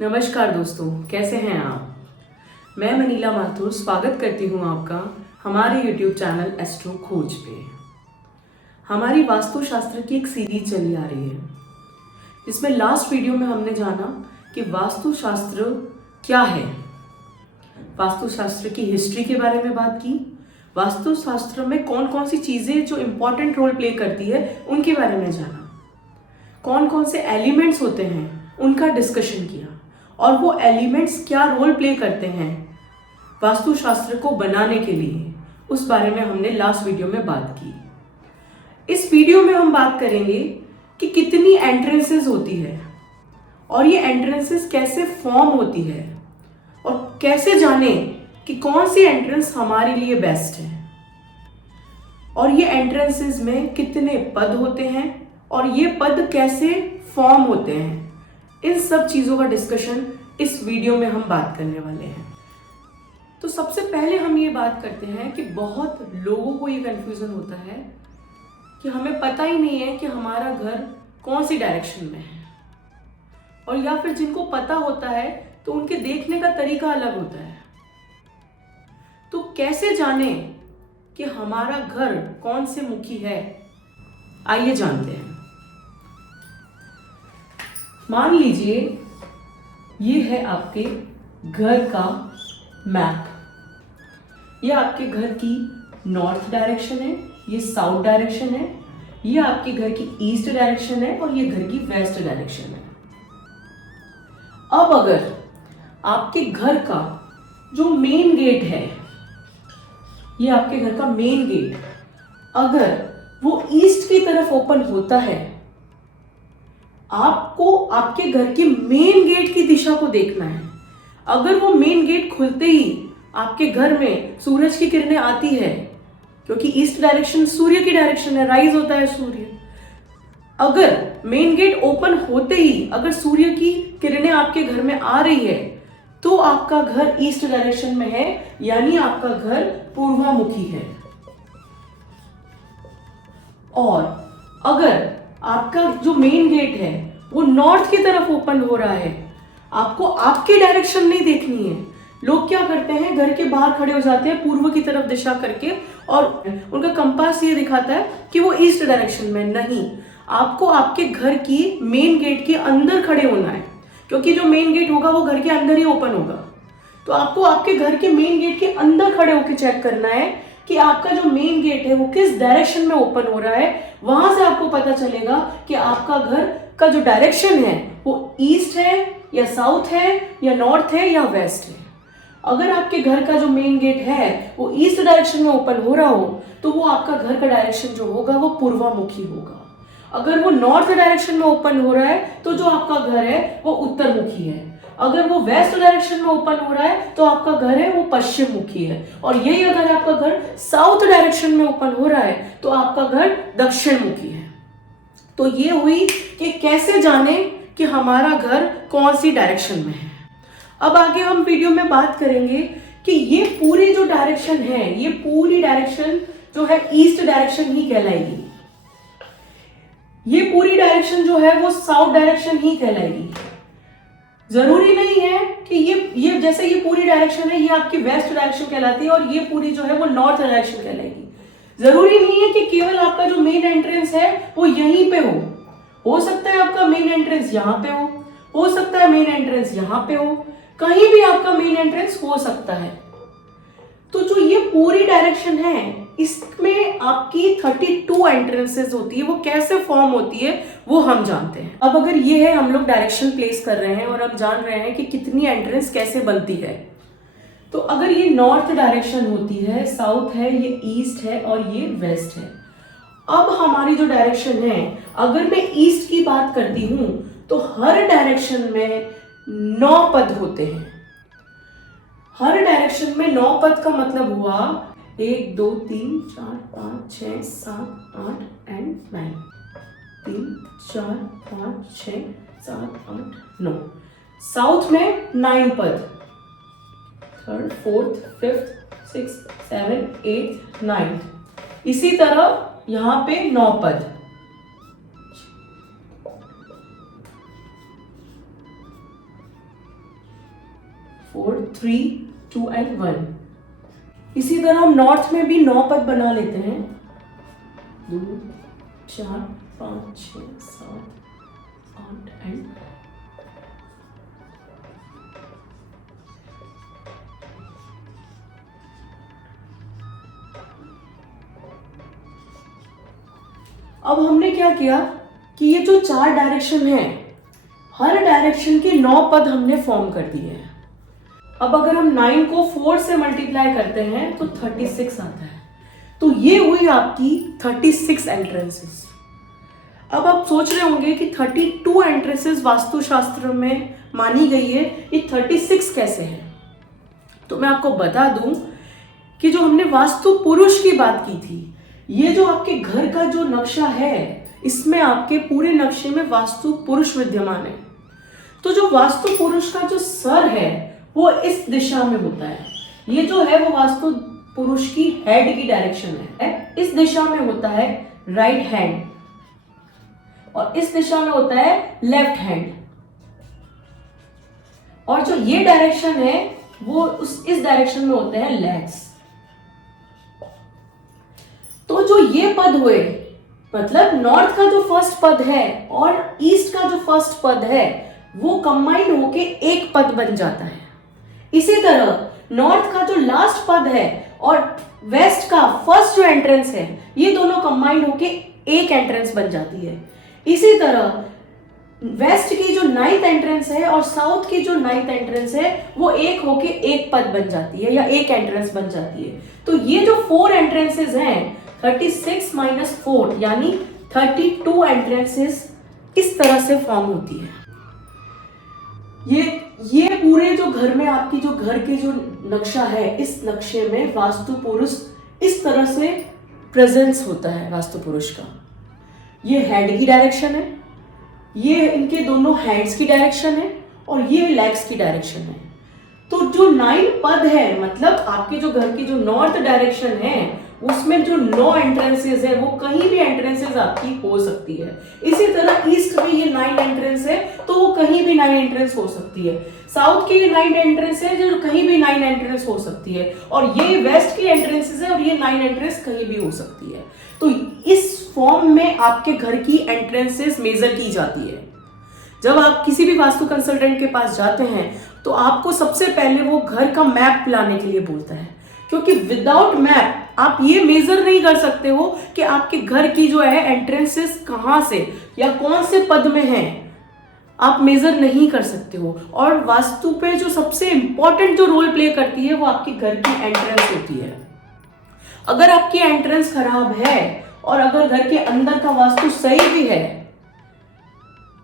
नमस्कार दोस्तों, कैसे हैं आप। मैं मनीला माथुर स्वागत करती हूं आपका हमारे YouTube चैनल एस्ट्रो खोज पे। हमारी वास्तुशास्त्र की एक सीरीज चली आ रही है, जिसमें लास्ट वीडियो में हमने जाना कि वास्तुशास्त्र क्या है, वास्तुशास्त्र की हिस्ट्री के बारे में बात की, वास्तुशास्त्र में कौन कौन सी चीज़ें जो इम्पोर्टेंट रोल प्ले करती है उनके बारे में जाना, कौन कौन से एलिमेंट्स होते हैं उनका डिस्कशन किया और वो एलिमेंट्स क्या रोल प्ले करते हैं वास्तुशास्त्र को बनाने के लिए, उस बारे में हमने लास्ट वीडियो में बात की। इस वीडियो में हम बात करेंगे कि कितनी एंट्रेंसेस होती है और ये एंट्रेंसेस कैसे फॉर्म होती है और कैसे जाने कि कौन सी एंट्रेंस हमारे लिए बेस्ट है, और ये एंट्रेंसेस में कितने पद होते हैं और ये पद कैसे फॉर्म होते हैं। इन सब चीज़ों का डिस्कशन इस वीडियो में हम बात करने वाले हैं। तो सबसे पहले हम ये बात करते हैं कि बहुत लोगों को ये कंफ्यूजन होता है कि हमें पता ही नहीं है कि हमारा घर कौन सी डायरेक्शन में है, और या फिर जिनको पता होता है तो उनके देखने का तरीका अलग होता है। तो कैसे जाने कि हमारा घर कौन से मुखी है, आइए जानते हैं। मान लीजिए ये है आपके घर का मैप। ये आपके घर की नॉर्थ डायरेक्शन है, ये साउथ डायरेक्शन है, ये आपके घर की ईस्ट डायरेक्शन है और ये घर की वेस्ट डायरेक्शन है। अब अगर आपके घर का जो मेन गेट है, ये आपके घर का मेन गेट, अगर वो ईस्ट की तरफ ओपन होता है, आपको आपके घर के मेन गेट की दिशा को देखना है। अगर वो मेन गेट खुलते ही आपके घर में सूरज की किरणें आती है, क्योंकि ईस्ट डायरेक्शन सूर्य की डायरेक्शन है, राइज होता है सूर्य। अगर मेन गेट ओपन होते ही अगर सूर्य की किरणें आपके घर में आ रही है, तो आपका घर ईस्ट डायरेक्शन में है, यानी आपका घर पूर्वामुखी है। और अगर आपका जो मेन गेट है वो नॉर्थ की तरफ ओपन हो रहा है, आपको आपकी डायरेक्शन नहीं देखनी है। लोग क्या करते हैं, घर के बाहर खड़े हो जाते हैं पूर्व की तरफ दिशा करके, और उनका कंपास ये दिखाता है कि वो ईस्ट डायरेक्शन में। नहीं, आपको आपके घर की मेन गेट के अंदर खड़े होना है, क्योंकि जो मेन गेट होगा वो घर के अंदर ही ओपन होगा। तो आपको आपके घर के मेन गेट के अंदर खड़े होकर चेक करना है कि आपका जो मेन गेट है वो किस डायरेक्शन में ओपन हो रहा है। वहां से आपको पता चलेगा कि आपका घर का जो डायरेक्शन है वो ईस्ट है या साउथ है या नॉर्थ है या वेस्ट है। अगर आपके घर का जो मेन गेट है वो ईस्ट डायरेक्शन में ओपन हो रहा हो, तो वो आपका घर का डायरेक्शन जो होगा वो पूर्वामुखी होगा। अगर वो नॉर्थ डायरेक्शन में ओपन हो रहा है तो जो आपका घर है वो उत्तरमुखी है। अगर वो वेस्ट डायरेक्शन में ओपन हो रहा है तो आपका घर है वो पश्चिम मुखी है। और यही अगर आपका घर साउथ डायरेक्शन में ओपन हो रहा है तो आपका घर दक्षिण मुखी है। तो ये हुई कि कैसे जाने कि हमारा घर कौन सी डायरेक्शन में है। अब आगे हम वीडियो में बात करेंगे कि ये पूरी जो डायरेक्शन है, ये पूरी डायरेक्शन जो है ईस्ट डायरेक्शन ही कहलाएगी। ये पूरी डायरेक्शन जो है वो साउथ डायरेक्शन ही कहलाएगी। जरूरी नहीं है कि ये जैसे ये पूरी डायरेक्शन है ये आपकी वेस्ट डायरेक्शन कहलाती है और ये पूरी जो है वो नॉर्थ डायरेक्शन कहलाएगी। जरूरी नहीं है कि केवल आपका जो मेन एंट्रेंस है वो यहीं पे हो सकता है आपका मेन एंट्रेंस यहाँ पे हो सकता है मेन एंट्रेंस यहाँ पे हो, कहीं भी आपका मेन एंट्रेंस हो सकता है। तो जो ये पूरी डायरेक्शन है इसमें आपकी 32 एंट्रेंसेस होती है। वो कैसे फॉर्म होती है वो हम जानते हैं। अब अगर ये है, हम लोग डायरेक्शन प्लेस कर रहे हैं और हम जान रहे हैं कि कितनी एंट्रेंस कैसे बनती है। तो अगर ये नॉर्थ डायरेक्शन होती है, साउथ है, ये ईस्ट है और ये वेस्ट है। अब हमारी जो डायरेक्शन है, अगर मैं ईस्ट की बात करती हूं तो हर डायरेक्शन में 9 पद होते हैं। हर डायरेक्शन में 9 पद का मतलब हुआ 1 2 3 4 5 6 7 8 एंड 9। 3 4 5 6 7 8 9। साउथ में 9 पद, थर्ड फोर्थ फिफ्थ सिक्स्थ 7 8 9। इसी तरह यहां पे 9 पद। 3, 2 and 1। इसी तरह हम नॉर्थ में भी 9 पद बना लेते हैं। 2, 4, 5, 6, 7, 8 एंड अब हमने क्या किया कि ये जो 4 डायरेक्शन है, हर डायरेक्शन के 9 पद हमने फॉर्म कर दिए हैं। अब अगर हम 9 को 4 से मल्टीप्लाई करते हैं तो 36 आता है। तो ये हुई आपकी 36 एंट्रेंसेस। अब आप सोच रहे होंगे कि 32 एंट्रेंसेस वास्तुशास्त्र में मानी गई है, ये 36 कैसे है? तो मैं आपको बता दूं कि जो हमने वास्तु पुरुष की बात की थी, ये जो आपके घर का जो नक्शा है, इसमें आपके पूरे नक्शे में वास्तु पुरुष विद्यमान है। तो जो वास्तु पुरुष का जो सर है वो इस दिशा में होता है। ये जो है वो वास्तु पुरुष की हेड की डायरेक्शन है। इस दिशा में होता है राइट हैंड और इस दिशा में होता है लेफ्ट हैंड। और जो ये डायरेक्शन है वो इस डायरेक्शन में होते हैं लेग्स। तो जो ये पद हुए, मतलब नॉर्थ का जो फर्स्ट पद है और ईस्ट का जो फर्स्ट पद है, वो कंबाइन होके एक पद बन जाता है। इसी तरह नॉर्थ का जो लास्ट पद है और वेस्ट का फर्स्ट जो एंट्रेंस है, ये दोनों कंबाइन होके एक एंट्रेंस बन जाती है। इसी तरह वेस्ट की जो 9th एंट्रेंस है और साउथ की जो 9th एंट्रेंस है, वो एक होके एक पद बन जाती है या एक एंट्रेंस बन जाती है। तो ये जो 4 एंट्रेंसेस हैं, 36 माइनस 4 यानी 32 एंट्रेंसेस इस तरह से फॉर्म होती है। ये पूरे जो घर में आपकी जो घर के जो नक्शा है, इस नक्शे में वास्तु पुरुष इस तरह से प्रेजेंस होता है। वास्तु पुरुष का ये हेड की डायरेक्शन है, ये इनके दोनों हैंड्स की डायरेक्शन है और ये लेग्स की डायरेक्शन है। तो जो 9 पद है, मतलब आपके जो घर की जो नॉर्थ डायरेक्शन है, उसमें जो 9 एंट्रेंसेस है, वो कहीं भी एंट्रेंसेस आपकी हो सकती है। इसी तरह ईस्ट में ये 9 एंट्रेंस है, तो वो कहीं भी 9 एंट्रेंस हो सकती है। साउथ की ये 9 एंट्रेंस है, जो कहीं भी 9 एंट्रेंस हो सकती है। और ये वेस्ट की एंट्रेंसेस है और ये 9 एंट्रेंस कहीं भी हो सकती है। तो इस फॉर्म में आपके घर की एंट्रेंसेस मेजर की जाती है। जब आप किसी भी वास्तु कंसल्टेंट के पास जाते हैं तो आपको सबसे पहले वो घर का मैप लाने के लिए बोलता है, क्योंकि विदाउट मैप आप ये मेजर नहीं कर सकते हो कि आपके घर की जो है एंट्रेंसेस कहां से या कौन से पद में हैं, आप मेजर नहीं कर सकते हो। और वास्तु पे जो सबसे इंपॉर्टेंट जो रोल प्ले करती है वो आपके घर की एंट्रेंस होती है। अगर आपकी एंट्रेंस खराब है और अगर घर के अंदर का वास्तु सही भी है,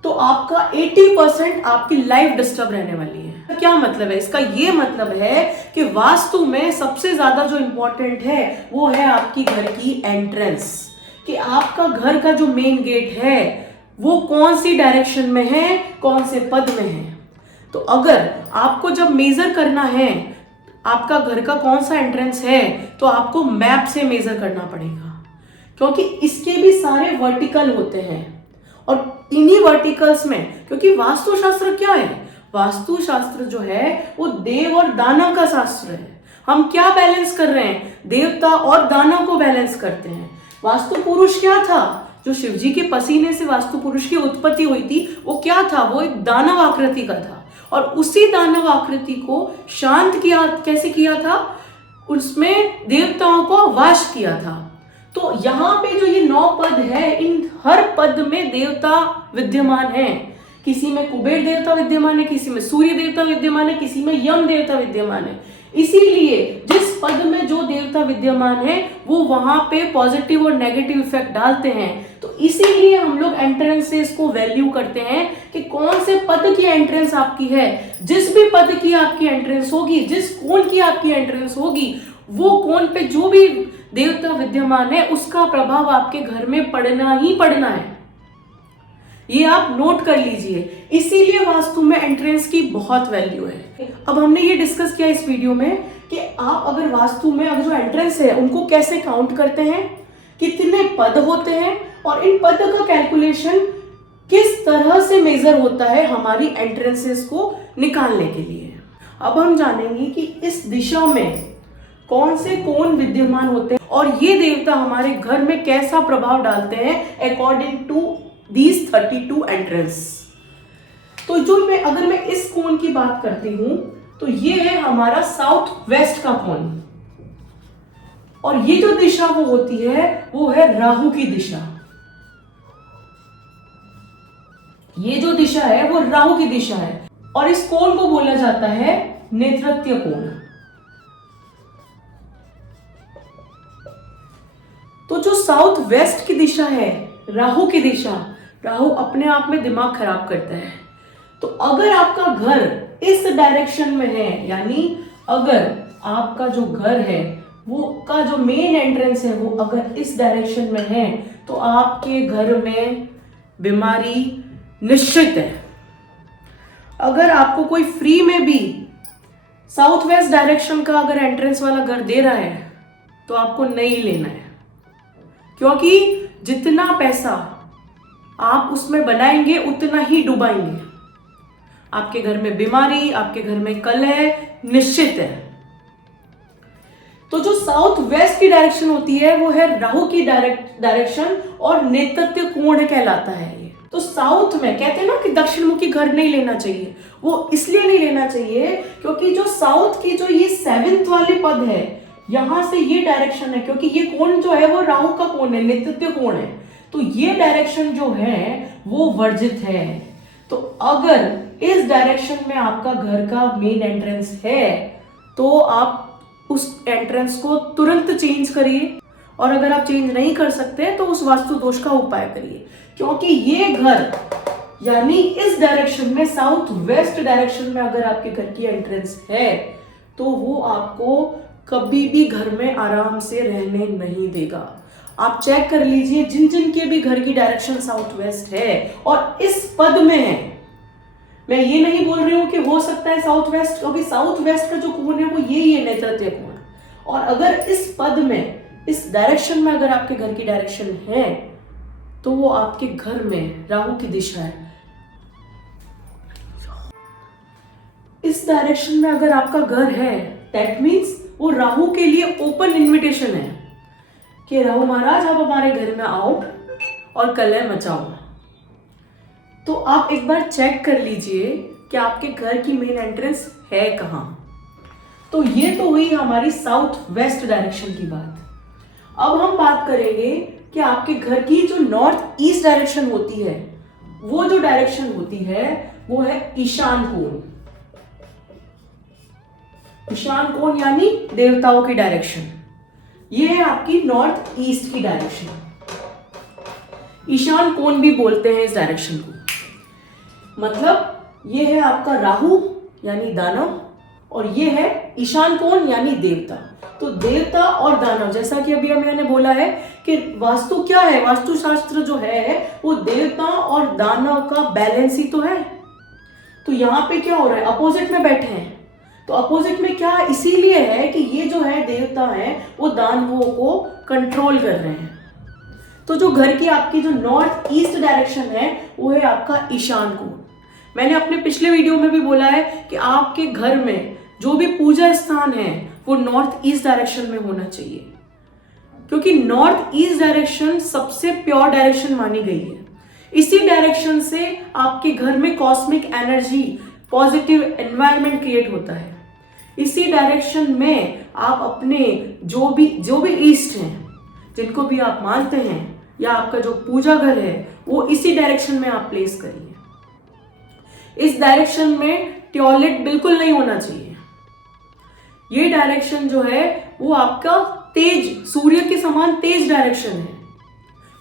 तो आपका 80% आपकी लाइफ डिस्टर्ब रहने वाली है। क्या मतलब है इसका? ये मतलब है कि वास्तु में सबसे ज्यादा जो इंपॉर्टेंट है वो है आपकी घर की एंट्रेंस, कि आपका घर का जो मेन गेट है वो कौन सी डायरेक्शन में है, कौन से पद में है। तो अगर आपको जब मेजर करना है आपका घर का कौन सा एंट्रेंस है, तो आपको मैप से मेजर करना पड़ेगा, क्योंकि इसके भी सारे वर्टिकल होते हैं। और इन्हीं वर्टिकल्स में, क्योंकि वास्तुशास्त्र क्या है? वास्तुशास्त्र जो है वो देव और दानव का शास्त्र है। हम क्या बैलेंस कर रहे हैं? देवता और दानव को बैलेंस करते हैं। वास्तु पुरुष क्या था? जो शिवजी के पसीने से वास्तु पुरुष की उत्पत्ति हुई थी, वो क्या था? वो एक दानव आकृति का था। और उसी दानव आकृति को शांत किया, कैसे किया था? उसमें देवताओं को वास किया था। तो यहाँ पे जो ये 9 पद है, इन हर पद में देवता विद्यमान है। किसी में कुबेर देवता विद्यमान है, किसी में सूर्य देवता विद्यमान है, किसी में यम देवता विद्यमान है। इसीलिए जिस पद में जो देवता विद्यमान है वो वहां पे पॉजिटिव और नेगेटिव इफेक्ट डालते हैं। तो इसीलिए हम लोग एंट्रेंसेस को वैल्यू करते हैं कि कौन से पद की एंट्रेंस आपकी है। जिस भी पद की आपकी एंट्रेंस होगी, जिस कोण की आपकी एंट्रेंस होगी, वो कोण पे जो भी देवता विद्यमान है उसका प्रभाव आपके घर में पड़ना ही पड़ना है। ये आप नोट कर लीजिए। इसीलिए वास्तु में एंट्रेंस की बहुत वैल्यू है। अब हमने ये डिस्कस किया इस वीडियो में कि आप अगर वास्तु में अगर जो एंट्रेंस है उनको कैसे काउंट करते हैं, कितने पद होते हैं और इन पद का कैलकुलेशन किस तरह से मेजर होता है हमारी एंट्रेंसेस को निकालने के लिए। अब हम जानेंगे कि इस दिशा में कौन से कोण विद्यमान होते हैं और ये देवता हमारे घर में कैसा प्रभाव डालते हैं अकॉर्डिंग टू दीज 32 एंट्रेंस। तो जो अगर मैं इस कोण की बात करती हूं तो ये है हमारा साउथ वेस्ट का कोण, और ये जो दिशा वो होती है वो है राहु की दिशा। ये जो दिशा है वो राहु की दिशा है और इस कोण को बोला जाता है नेतृत्य कोण। तो जो साउथ वेस्ट की दिशा है, राहु की दिशा, राहु अपने आप में दिमाग खराब करता है। तो अगर आपका घर इस डायरेक्शन में है, यानी अगर आपका जो घर है वो का जो मेन एंट्रेंस है वो अगर इस डायरेक्शन में है तो आपके घर में बीमारी निश्चित है। अगर आपको कोई फ्री में भी साउथ वेस्ट डायरेक्शन का अगर एंट्रेंस वाला घर दे रहा है तो आपको नहीं लेना है, क्योंकि जितना पैसा आप उसमें बनाएंगे उतना ही डुबाएंगे। आपके घर में बीमारी, आपके घर में कलह निश्चित है। तो जो साउथ वेस्ट की डायरेक्शन होती है वो है राहु की डायरेक्शन और नेतृत्व कोण कहलाता है ये। तो साउथ में कहते हैं ना कि दक्षिण मुखी घर नहीं लेना चाहिए, वो इसलिए नहीं लेना चाहिए क्योंकि जो साउथ की जो ये 7th वाले पद है, यहां से ये डायरेक्शन है, क्योंकि ये कोण जो है वो राहु का कोण है, नेतृत्व कोण है, तो ये डायरेक्शन जो है वो वर्जित है। तो अगर इस डायरेक्शन में आपका घर का मेन एंट्रेंस है तो आप उस एंट्रेंस को तुरंत चेंज करिए, और अगर आप चेंज नहीं कर सकते तो उस वास्तु दोष का उपाय करिए, क्योंकि ये घर यानी इस डायरेक्शन में साउथ वेस्ट डायरेक्शन में अगर आपके घर की एंट्रेंस है तो वो आपको कभी भी घर में आराम से रहने नहीं देगा। आप चेक कर लीजिए जिन जिन के भी घर की डायरेक्शन साउथ वेस्ट है और इस पद में है, मैं ये नहीं बोल रही हूं कि हो सकता है साउथ वेस्ट, क्योंकि साउथ वेस्ट का जो कोण है वो यही है, नेतृत्व कोण। और अगर इस पद में, इस डायरेक्शन में अगर आपके घर की डायरेक्शन है तो वो आपके घर में राहु की दिशा है। इस डायरेक्शन में अगर आपका घर है दैट मीन्स वो राहु के लिए ओपन इनविटेशन है कि राहु महाराज आप हमारे घर में आओ और कलह मचाओ। तो आप एक बार चेक कर लीजिए कि आपके घर की मेन एंट्रेंस है कहां। तो ये तो हुई हमारी साउथ वेस्ट डायरेक्शन की बात। अब हम बात करेंगे कि आपके घर की जो नॉर्थ ईस्ट डायरेक्शन होती है, वो जो डायरेक्शन होती है वो है ईशान कोण। ईशान कोण यानी देवताओं की डायरेक्शन, ये है आपकी नॉर्थ ईस्ट की डायरेक्शन। ईशान कोण भी बोलते हैं इस डायरेक्शन को। मतलब ये है आपका राहु यानी दानव और ये है ईशान कोण यानी देवता। तो देवता और दानव, जैसा कि अभी मैंने बोला है कि वास्तु क्या है, वास्तुशास्त्र जो है वो देवता और दानव का बैलेंस ही तो है। तो यहाँ पे क्या हो रहा है, अपोजिट में बैठे हैं। तो अपोजिट में क्या इसीलिए है कि ये जो है देवता है वो दानवों को कंट्रोल कर रहे हैं। तो जो घर की आपकी जो नॉर्थ ईस्ट डायरेक्शन है वो है आपका ईशान कोण। मैंने अपने पिछले वीडियो में भी बोला है कि आपके घर में जो भी पूजा स्थान है वो नॉर्थ ईस्ट डायरेक्शन में होना चाहिए, क्योंकि नॉर्थ ईस्ट डायरेक्शन सबसे प्योर डायरेक्शन मानी गई है। इसी डायरेक्शन से आपके घर में cosmic energy, positive environment create होता है। इसी डायरेक्शन में आप अपने जो भी ईस्ट हैं, जिनको भी आप मानते हैं, या आपका जो पूजा घर है वो इसी डायरेक्शन में आप प्लेस करिए। इस डायरेक्शन में टॉयलेट बिल्कुल नहीं होना चाहिए। ये डायरेक्शन जो है वो आपका तेज, सूर्य के समान तेज डायरेक्शन है,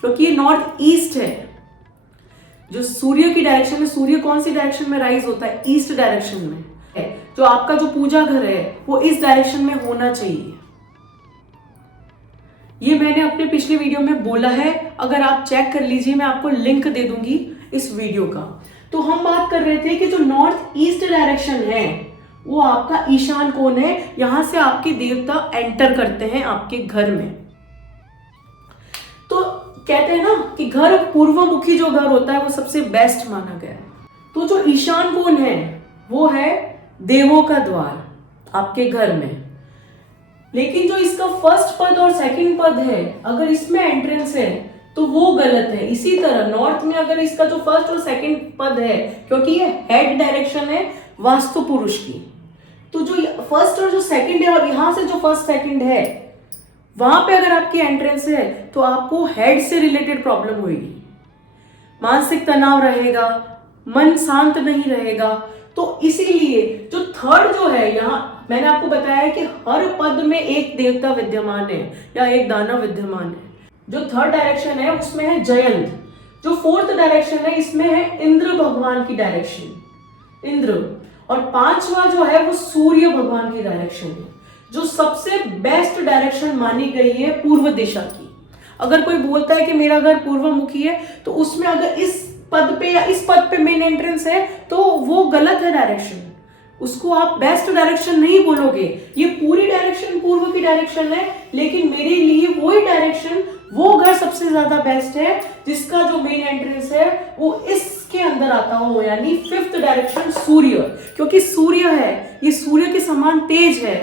क्योंकि ये नॉर्थ ईस्ट है। जो सूर्य की डायरेक्शन में, सूर्य कौन सी डायरेक्शन में राइज होता है, ईस्ट डायरेक्शन में है। जो आपका जो पूजा घर है वो इस डायरेक्शन में होना चाहिए। ये मैंने अपने पिछले वीडियो में बोला है, अगर आप चेक कर लीजिए, मैं आपको लिंक दे दूंगी इस वीडियो का। तो हम बात कर रहे थे कि जो नॉर्थ ईस्ट डायरेक्शन है वो आपका ईशान कोण है। यहां से आपके देवता एंटर करते हैं आपके घर में। तो कहते हैं ना कि घर पूर्वमुखी जो घर होता है वो सबसे बेस्ट माना गया है। तो जो ईशान कोण है वो है देवों का द्वार आपके घर में। लेकिन जो इसका फर्स्ट पद और सेकंड पद है, अगर इसमें एंट्रेंस है तो वो गलत है। इसी तरह नॉर्थ में अगर इसका जो फर्स्ट और सेकंड पद है, क्योंकि ये हेड डायरेक्शन है वास्तु पुरुष की, तो जो फर्स्ट और जो सेकंड है और यहां से जो फर्स्ट सेकंड है वहां पे अगर आपकी एंट्रेंस है तो आपको हेड से रिलेटेड प्रॉब्लम होगी, मानसिक तनाव रहेगा, मन शांत नहीं रहेगा। तो इसीलिए जो थर्ड जो है, यहाँ मैंने आपको बताया है कि हर पद में एक देवता विद्यमान है या एक दानव विद्यमान है। जो थर्ड डायरेक्शन है उसमें है जयंत, जो फोर्थ डायरेक्शन है इसमें है इंद्र भगवान की डायरेक्शन, इंद्र, और पांचवा जो है वो सूर्य भगवान की डायरेक्शन है, जो सबसे बेस्ट डायरेक्शन मानी गई है पूर्व दिशा की। अगर कोई बोलता है कि मेरा घर पूर्वमुखी है तो उसमें अगर इस पद पे या इस पद पे मेन एंट्रेंस है तो वो गलत है डायरेक्शन, उसको आप बेस्ट डायरेक्शन नहीं बोलोगे। ये पूरी डायरेक्शन पूर्व की डायरेक्शन है, लेकिन मेरे लिए वही डायरेक्शन, वो घर सबसे ज्यादा बेस्ट है जिसका जो मेन एंट्रेंस है वो इसके अंदर आता हो, यानी फिफ्थ डायरेक्शन सूर्य, क्योंकि सूर्य है, ये सूर्य के समान तेज है,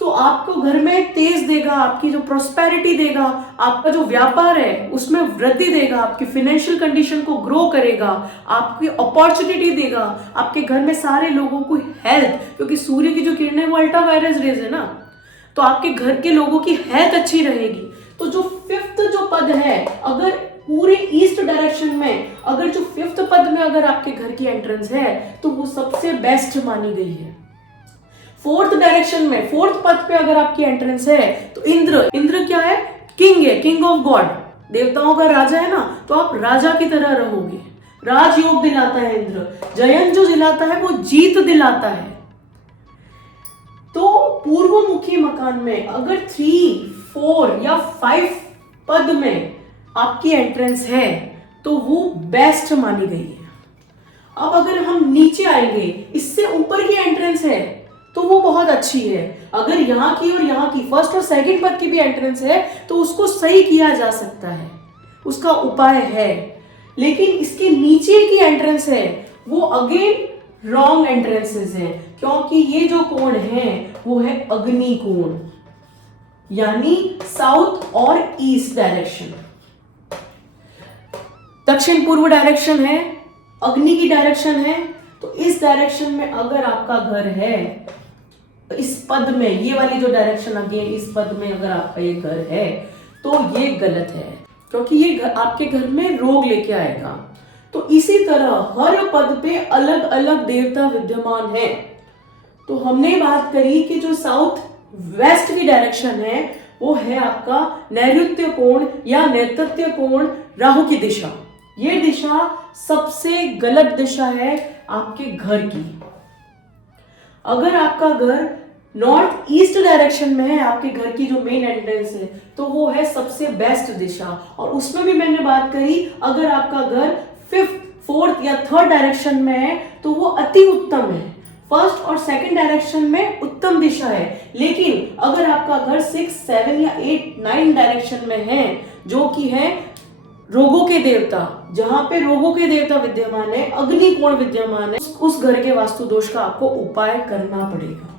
तो आपको घर में तेज देगा, आपकी जो प्रॉस्पेरिटी देगा, आपका जो व्यापार है उसमें वृद्धि देगा, आपकी फाइनेंशियल कंडीशन को ग्रो करेगा, आपकी अपॉर्चुनिटी देगा, आपके घर में सारे लोगों को हेल्थ, क्योंकि सूर्य की जो किरणें वो अल्ट्रा वायलेट रेज है ना, तो आपके घर के लोगों की हेल्थ अच्छी रहेगी। तो जो फिफ्थ जो पद है, अगर पूरे ईस्ट डायरेक्शन में अगर जो फिफ्थ पद में अगर आपके घर की एंट्रेंस है तो वो सबसे बेस्ट मानी गई है। फोर्थ डायरेक्शन में फोर्थ पद पे अगर आपकी एंट्रेंस है तो इंद्र, इंद्र क्या है? किंग है, किंग ऑफ गॉड, देवताओं का राजा है ना, तो आप राजा की तरह रहोगे, राजयोग दिलाता है इंद्र। जयंत जो दिलाता है वो जीत दिलाता है। तो पूर्वमुखी मकान में अगर 3, 4 या 5 पद में आपकी एंट्रेंस है तो वो बेस्ट मानी गई है। अब अगर हम नीचे आएंगे, इससे ऊपर की एंट्रेंस है तो वो बहुत अच्छी है। अगर यहाँ की और यहाँ की फर्स्ट और सेकंड पद की भी एंट्रेंस है तो उसको सही किया जा सकता है, उसका उपाय है। लेकिन इसके नीचे की एंट्रेंस है वो अगेन रॉन्ग एंट्रेंसेस है, क्योंकि ये जो कोण है वो है अग्नि कोण, यानी साउथ और ईस्ट डायरेक्शन। दक्षिण पूर्व डायरेक्शन है, अग्नि की डायरेक्शन है, तो इस डायरेक्शन में अगर आपका घर है, इस पद में ये वाली जो डायरेक्शन अगेन इस पद में अगर आपका ये घर है तो ये गलत है, क्योंकि ये घर आपके घर में रोग लेके आएगा। तो इसी तरह हर पद पे अलग अलग देवता विद्यमान है। तो हमने बात करी कि जो साउथ वेस्ट की डायरेक्शन है वो है आपका नैऋत्य कोण या नेतृत्व कोण, राहु की दिशा। ये दिशा सबसे गलत दिशा है आपके घर की। अगर आपका घर नॉर्थ ईस्ट डायरेक्शन में है, आपके घर की जो मेन एंट्रेंस है, तो वो है सबसे बेस्ट दिशा। और उसमें भी मैंने बात करी, अगर आपका घर फिफ्थ, फोर्थ या थर्ड डायरेक्शन में है तो वो अति उत्तम है, फर्स्ट और सेकंड डायरेक्शन में उत्तम दिशा है। लेकिन अगर आपका घर 6, 7 या 8, 9 डायरेक्शन में है, जो कि है रोगों के देवता, जहां पे रोगों के देवता विद्यमान है, अग्नि कोण विद्यमान है, उस घर के वास्तु दोष का आपको उपाय करना पड़ेगा।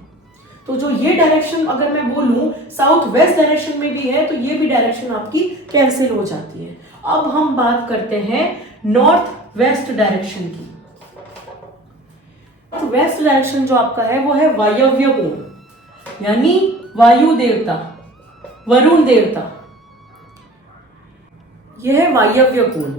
तो जो ये डायरेक्शन अगर मैं बोलूं साउथ वेस्ट डायरेक्शन में भी है तो ये भी डायरेक्शन आपकी कैंसिल हो जाती है। अब हम बात करते हैं नॉर्थ वेस्ट डायरेक्शन की। तो वेस्ट डायरेक्शन जो आपका है वो है वायव्य कोण, यानी वायु देवता, वरुण देवता, यह है वायव्य कोण।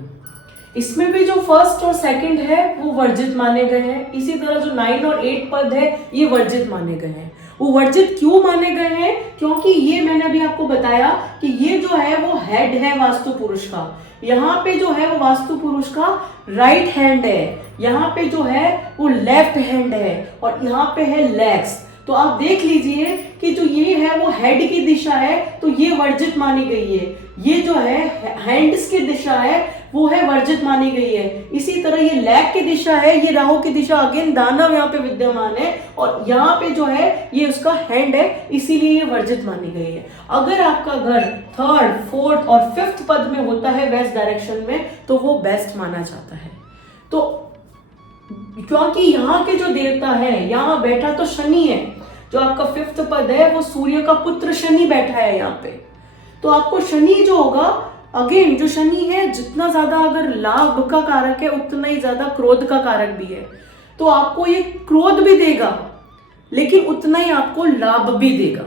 इसमें भी जो फर्स्ट और सेकंड है वो वर्जित माने गए हैं। इसी तरह जो 9 और 8 पद है ये वर्जित माने गए हैं। वो वर्जित क्यों माने गए हैं? क्योंकि ये मैंने अभी आपको बताया कि ये जो है वो हेड है वास्तु पुरुष का, यहाँ पे जो है वो वास्तु पुरुष का राइट हैंड है, यहाँ पे जो है वो लेफ्ट हैंड है, और यहाँ पे है लेग्स। तो आप देख लीजिए कि जो ये है वो हेड की दिशा है तो ये वर्जित मानी गई है। ये जो है हैंड्स की दिशा है वो है वर्जित मानी गई है। इसी तरह ये लेग की दिशा है, ये राहु की दिशा, अगेन दानव यहाँ पे विद्यमान है, और यहाँ पे जो है ये उसका हैंड है, इसीलिए ये वर्जित मानी गई है। अगर आपका घर थर्ड, फोर्थ और फिफ्थ पद में होता है वेस्ट डायरेक्शन में तो वो बेस्ट माना जाता है। तो क्योंकि यहाँ के जो देवता है, यहाँ बैठा तो शनि है, जो आपका 5th पद है वो सूर्य का पुत्र शनि बैठा है यहाँ पे। तो आपको शनि जो होगा, अगेन जो शनि है जितना ज्यादा अगर लाभ का कारक है उतना ही ज्यादा क्रोध का कारक भी है। तो आपको ये क्रोध भी देगा लेकिन उतना ही आपको लाभ भी देगा।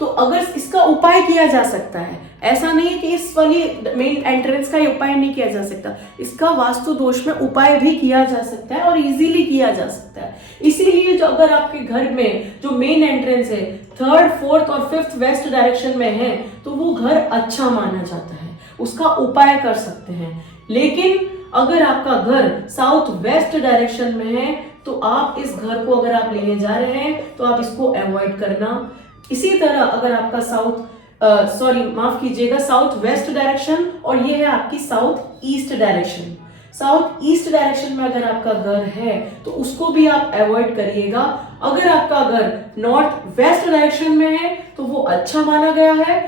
तो अगर इसका उपाय किया जा सकता है, ऐसा नहीं है कि इस वाली मेन एंट्रेंस का उपाय नहीं किया जा सकता, इसका वास्तु दोष में उपाय भी किया जा सकता है और इजीली किया जा सकता है। इसीलिए जो अगर आपके घर में जो मेन एंट्रेंस है 3rd, 4th और 5th वेस्ट डायरेक्शन में है तो वो घर अच्छा माना जाता है, उसका उपाय कर सकते हैं। लेकिन अगर आपका घर साउथ वेस्ट डायरेक्शन में है तो आप इस घर को अगर आप लेने जा रहे हैं तो आप इसको अवॉइड करना। इसी तरह अगर आपका साउथ वेस्ट डायरेक्शन और ये है आपकी south east direction, south east direction में अगर आपका घर है तो उसको भी आप अवॉइड करिएगा। अगर आपका घर नॉर्थ वेस्ट डायरेक्शन में है तो वो अच्छा माना गया है,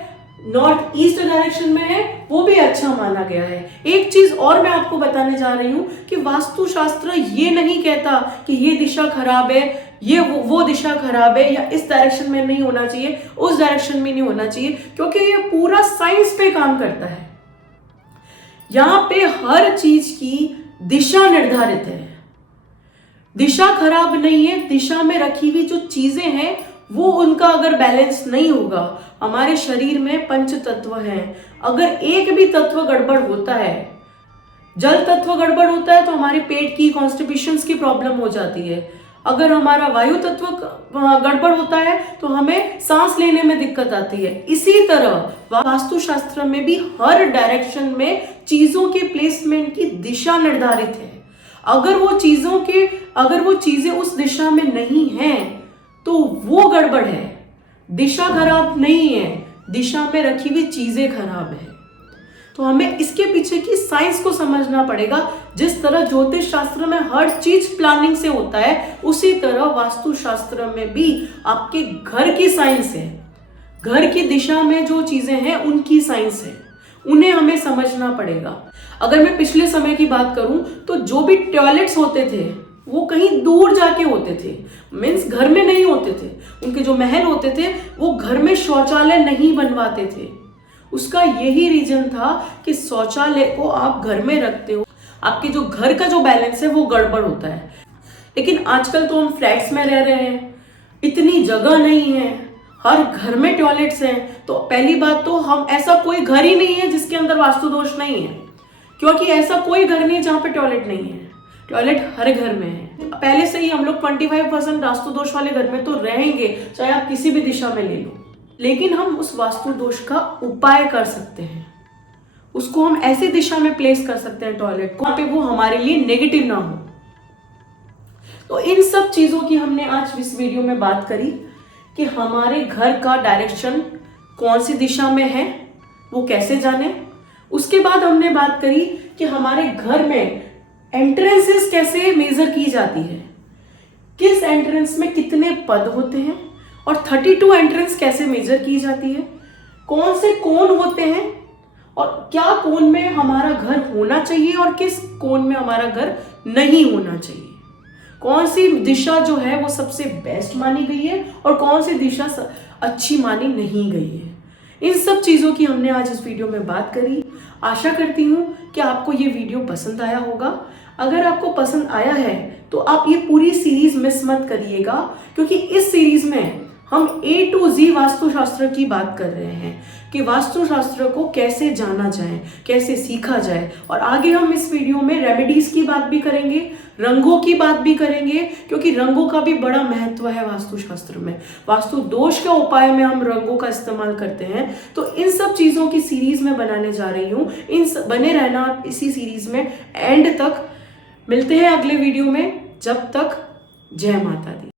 नॉर्थ ईस्ट डायरेक्शन में है वो भी अच्छा माना गया है। एक चीज और मैं आपको बताने जा रही हूं कि वास्तुशास्त्र ये नहीं कहता कि ये दिशा खराब है, ये वो दिशा खराब है, या इस डायरेक्शन में नहीं होना चाहिए, उस डायरेक्शन में नहीं होना चाहिए, क्योंकि ये पूरा साइंस पे काम करता है। यहाँ पे हर चीज की दिशा निर्धारित है, दिशा खराब नहीं है, दिशा में रखी हुई जो चीजें हैं वो उनका अगर बैलेंस नहीं होगा, हमारे शरीर में 5 तत्व हैं, अगर एक भी तत्व गड़बड़ होता है, जल तत्व गड़बड़ होता है तो हमारे पेट की कॉन्स्टिपेशंस की प्रॉब्लम हो जाती है, अगर हमारा वायु तत्व गड़बड़ होता है तो हमें सांस लेने में दिक्कत आती है। इसी तरह वास्तुशास्त्र में भी हर डायरेक्शन में चीजों के प्लेसमेंट की दिशा निर्धारित है। अगर वो चीजें उस दिशा में नहीं हैं तो वो गड़बड़ है, दिशा खराब नहीं है, दिशा में रखी हुई चीजें खराब है। तो हमें इसके पीछे की साइंस को समझना पड़ेगा। जिस तरह ज्योतिष शास्त्र में हर चीज प्लानिंग से होता है, उसी तरह वास्तुशास्त्र में भी आपके घर की साइंस है, घर की दिशा में जो चीजें हैं उनकी साइंस है, उन्हें हमें समझना पड़ेगा। अगर मैं पिछले समय की बात करूं तो जो भी टॉयलेट्स होते थे वो कहीं दूर जाके होते थे, मीन्स घर में नहीं होते थे। उनके जो महल होते थे वो घर में शौचालय नहीं बनवाते थे। उसका यही रीजन था कि शौचालय को आप घर में रखते हो, आपके जो घर का जो बैलेंस है वो गड़बड़ होता है। लेकिन आजकल तो हम फ्लैट्स में रह रहे हैं, इतनी जगह नहीं है, हर घर में टॉयलेट्स हैं, तो पहली बात तो हम ऐसा कोई घर ही नहीं है जिसके अंदर वास्तु दोष नहीं है, क्योंकि ऐसा कोई घर नहीं है जहाँ पे टॉयलेट नहीं है। टॉयलेट हर घर में है। पहले से ही हम लोग 25% वास्तु दोष वाले घर में तो रहेंगे, चाहे आप किसी भी दिशा में ले लो। लेकिन हम उस वास्तु दोष का उपाय कर सकते हैं, उसको हम ऐसी दिशा में प्लेस कर सकते हैं टॉयलेट को पे वो हमारे लिए नेगेटिव ना हो। तो इन सब चीजों की हमने आज इस वीडियो में बात करी कि हमारे घर का डायरेक्शन कौन सी दिशा में है वो कैसे जाने। उसके बाद हमने बात करी कि हमारे घर में एंट्रेंसेस कैसे मेजर की जाती है, किस एंट्रेंस में कितने पद होते हैं, और 32 एंट्रेंस कैसे मेजर की जाती है, कौन से कोण होते हैं और क्या कोण में हमारा घर होना चाहिए और किस कोण में हमारा घर नहीं होना चाहिए, कौन सी दिशा जो है वो सबसे बेस्ट मानी गई है और कौन सी दिशा अच्छी मानी नहीं गई है। इन सब चीज़ों की हमने आज इस वीडियो में बात करी। आशा करती हूँ कि आपको ये वीडियो पसंद आया होगा। अगर आपको पसंद आया है तो आप ये पूरी सीरीज मिस मत करिएगा, क्योंकि इस सीरीज में हम A to Z वास्तुशास्त्र की बात कर रहे हैं कि वास्तुशास्त्र को कैसे जाना जाए, कैसे सीखा जाए। और आगे हम इस वीडियो में रेमेडीज की बात भी करेंगे, रंगों की बात भी करेंगे, क्योंकि रंगों का भी बड़ा महत्व है वास्तुशास्त्र में। वास्तु दोष के उपाय में हम रंगों का इस्तेमाल करते हैं। तो इन सब चीज़ों की सीरीज में बनाने जा रही हूँ, बने रहना आप इसी सीरीज में एंड तक। मिलते हैं अगले वीडियो में, जब तक जय माता दी।